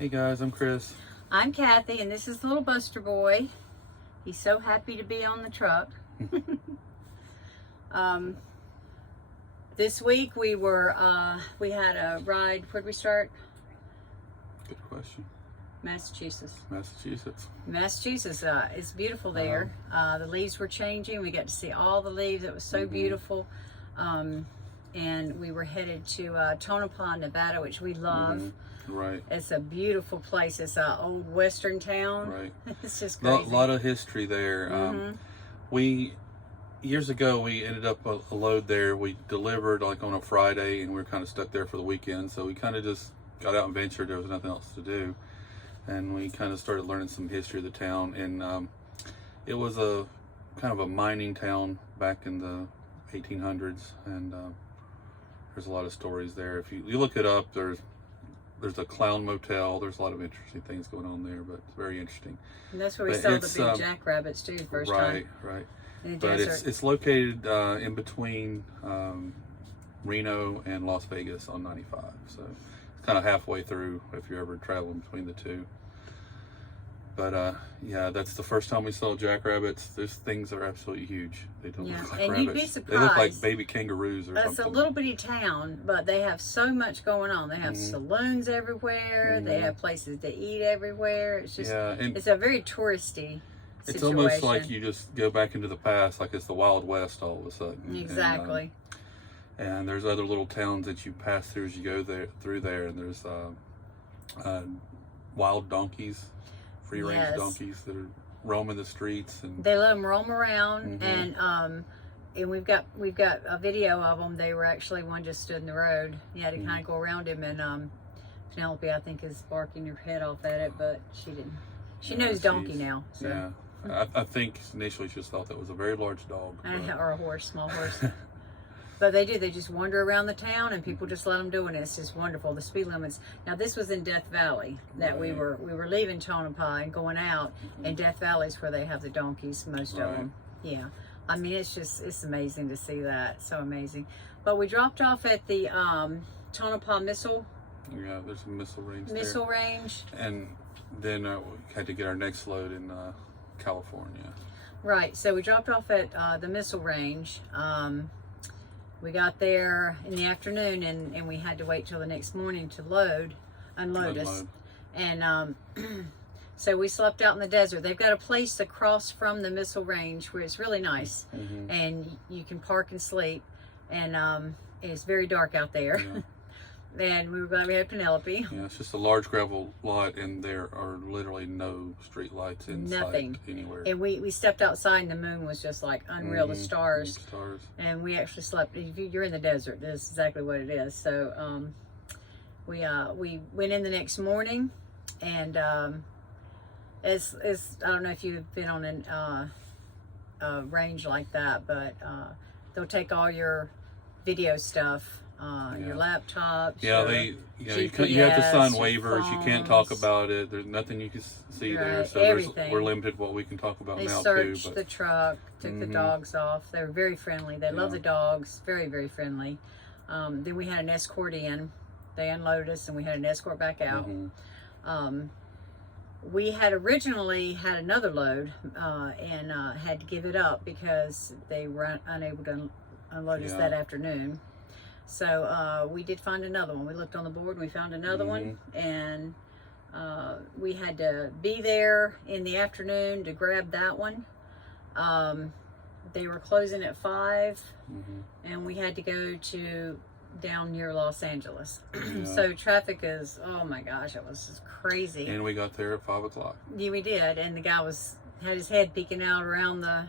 Hey guys, I'm Chris. I'm Kathy, and this is little Buster Boy. He's so happy to be on the truck. This week we had a ride. Where'd we start? Good question. Massachusetts. Massachusetts. It's beautiful there. The leaves were changing. We got to see all the leaves. It was so beautiful. And we were headed to Tonopah, Nevada, which we love. Right. It's a beautiful place. It's an old western town. Right. It's just crazy. A lot of history there. Years ago, we ended up a load there. We delivered like on a Friday, and we were kind of stuck there for the weekend. So we kind of just got out and ventured. There was nothing else to do, and we kind of started learning some history of the town. And it was a kind of a mining town back in the 1800s, and there's a lot of stories there. If you look it up, there's a clown motel. There's a lot of interesting things going on there, but it's very interesting. And that's where we saw the big jackrabbits too, first time. Right. In the But desert. it's located in between Reno and Las Vegas on 95. So it's kind of halfway through if you're ever traveling between the two. But yeah, that's the first time we saw jackrabbits. Those things are absolutely huge. They don't look like and rabbits. you'd be surprised. They look like baby kangaroos or something. That's a little bitty town, but they have so much going on. They have saloons everywhere. They have places to eat everywhere. It's just, it's a very touristy situation. It's almost like you just go back into the past, like it's the Wild West all of a sudden. Exactly. And there's other little towns that you pass through as you go through there, and there's wild donkeys, free-range donkeys that are roaming the streets, and they let them roam around. And we've got a video of them. They were actually, one just stood in the road. You had to kind of go around him, and Penelope, I think, is barking her head off at it, but she didn't. She knows donkey now. So. Yeah, I think initially she just thought that was a very large dog. Or a horse, small horse. But they do. They just wander around the town, and people just let them do it. And it's just wonderful. The speed limits. Now, this was in Death Valley that we were leaving Tonopah and going out. And Death Valley is where they have the donkeys, most of them. Yeah. I mean, it's amazing to see that. So amazing. But we dropped off at the Tonopah Missile. Yeah, there's a missile range Missile range. And then we had to get our next load in California. Right. So we dropped off at the missile range. We got there in the afternoon, and we had to wait till the next morning to unload us. And so we slept out in the desert. They've got a place across from the missile range where it's really nice, and you can park and sleep. And it's very dark out there. Yeah. And we were glad we had Penelope. Yeah, it's just a large gravel lot, and there are literally no street lights inside anywhere. And we stepped outside, and the moon was just like unreal, the stars. And we actually slept. If you're in the desert, that's exactly what it is. So we went in the next morning, and it's I don't know if you've been on a range like that, but they'll take all your video stuff. Your laptops. Yeah, GPS, you have to sign waivers. Phones. You can't talk about it. There's nothing you can see there. So we're limited what we can talk about now too. They searched the truck, took the dogs off. They were very friendly. They love the dogs. Very, very friendly. Then we had an escort in. They unloaded us, and we had an escort back out. We had originally had another load and had to give it up because they were unable to unload us that afternoon. So we did find another one. We looked on the board, and we found another one, and we had to be there in the afternoon to grab that one. They were closing at 5, and we had to go down near Los Angeles. So traffic is, oh my gosh, it was just crazy. And we got there at 5 o'clock. Yeah, we did, and the guy had his head peeking out around the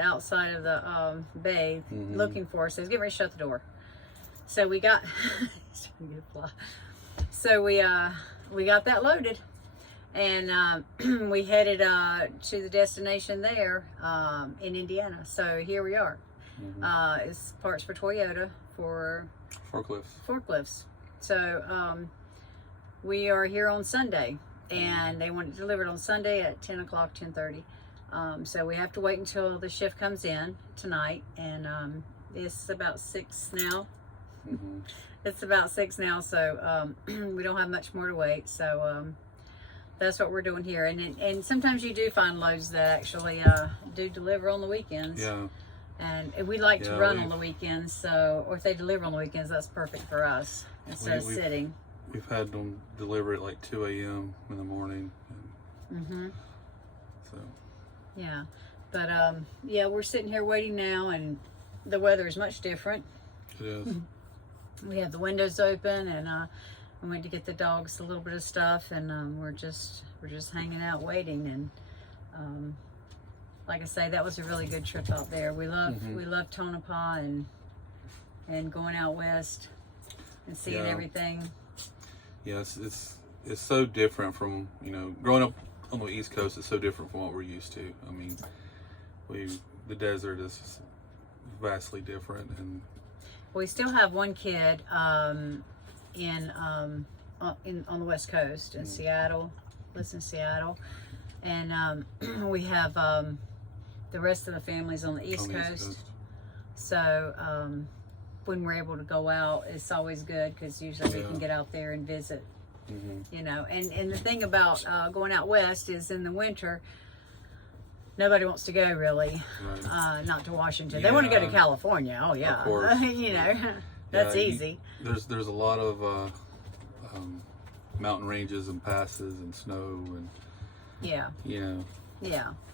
outside of the bay, looking for us. So he was getting ready to shut the door. So we got, so we got that loaded, and we headed to the destination there in Indiana. So here we are. It's parts for Toyota for forklifts. So we are here on Sunday, and they want it delivered on Sunday at 10 o'clock, 10:30. So we have to wait until the shift comes in tonight, and it's about 6 now. it's about 6 now, so we don't have much more to wait. So that's what we're doing here. And sometimes you do find loads that actually do deliver on the weekends. Yeah. And we like to run on the weekends, so, or if they deliver on the weekends, that's perfect for us instead of sitting. We've had them deliver at like 2 a.m. in the morning. So. Yeah, but yeah, we're sitting here waiting now, and the weather is much different. It is. We have the windows open, and I went to get the dogs a little bit of stuff, and we're just hanging out waiting. And like I say, that was a really good trip out there. We love Tonopah and going out west and seeing everything. Yes, it's so different from, you know, growing up on the East Coast. It's so different from what we're used to. I mean, the desert is vastly different, and we still have one kid on the West Coast in Seattle, lives in Seattle, and we have the rest of the families on the East Coast. So when we're able to go out, it's always good because usually we can get out there and visit. You know, and the thing about going out west is in the winter, nobody wants to go really, not to Washington. They want to go to California. Oh yeah, of course. You know, that's easy. There's a lot of mountain ranges and passes and snow and yeah,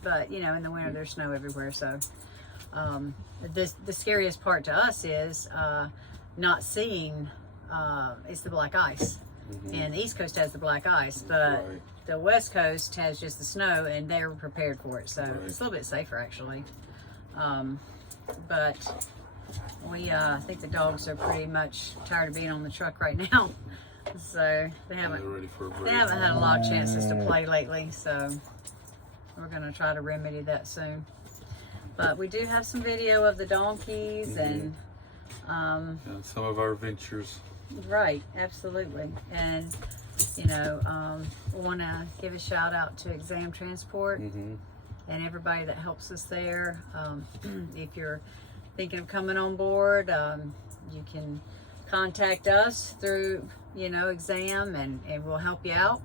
but you know, in the winter there's snow everywhere. So the scariest part to us is not seeing. It's the black ice. And the East Coast has the black ice, but the West Coast has just the snow, and they're prepared for it, so it's a little bit safer actually. But we, I think the dogs are pretty much tired of being on the truck right now, so they haven't had a lot of chances to play lately. So we're going to try to remedy that soon. But we do have some video of the donkeys and some of our ventures. Right, absolutely. And you know, want to give a shout out to Exam Transport and everybody that helps us there. If you're thinking of coming on board, you can contact us through, you know, Exam, and we'll help you out.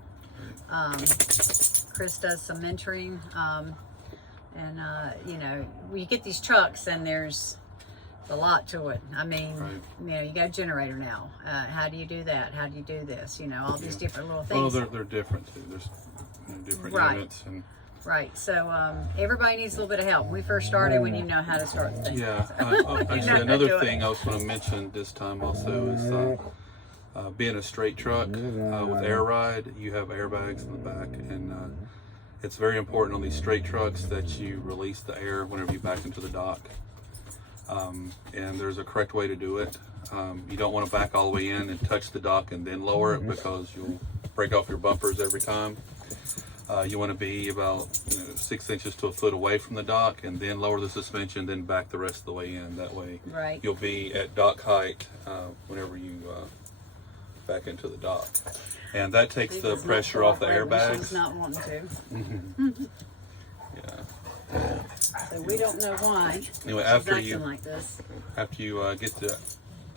Chris does some mentoring, and you know, we get these trucks and there's a lot to it. I mean, you know, you got a generator now. How do you do that? How do you do this? You know, all these different little things. Well, they're different too. There's different units and. Right. So everybody needs a little bit of help. When we first started, we didn't know how to start the thing. Yeah. Actually, another thing I was going to mention this time also is being a straight truck with air ride, you have airbags in the back, and it's very important on these straight trucks that you release the air whenever you back into the dock. And there's a correct way to do it. You don't want to back all the way in and touch the dock and then lower it, because you'll break off your bumpers every time. You want to be about 6 inches to a foot away from the dock, and then lower the suspension, then back the rest of the way in. That way you'll be at dock height whenever you back into the dock. And that takes the pressure off the airbags. Not wanting to. So we don't know why. Anyway, after you get the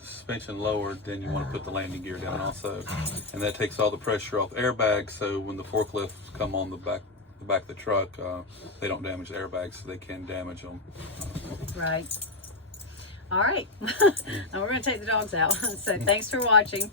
suspension lowered, then you want to put the landing gear down also, and that takes all the pressure off airbags. So when the forklifts come on the back of the truck, they don't damage the airbags, so they can damage them. Right. All right. Now we're going to take the dogs out. So thanks for watching.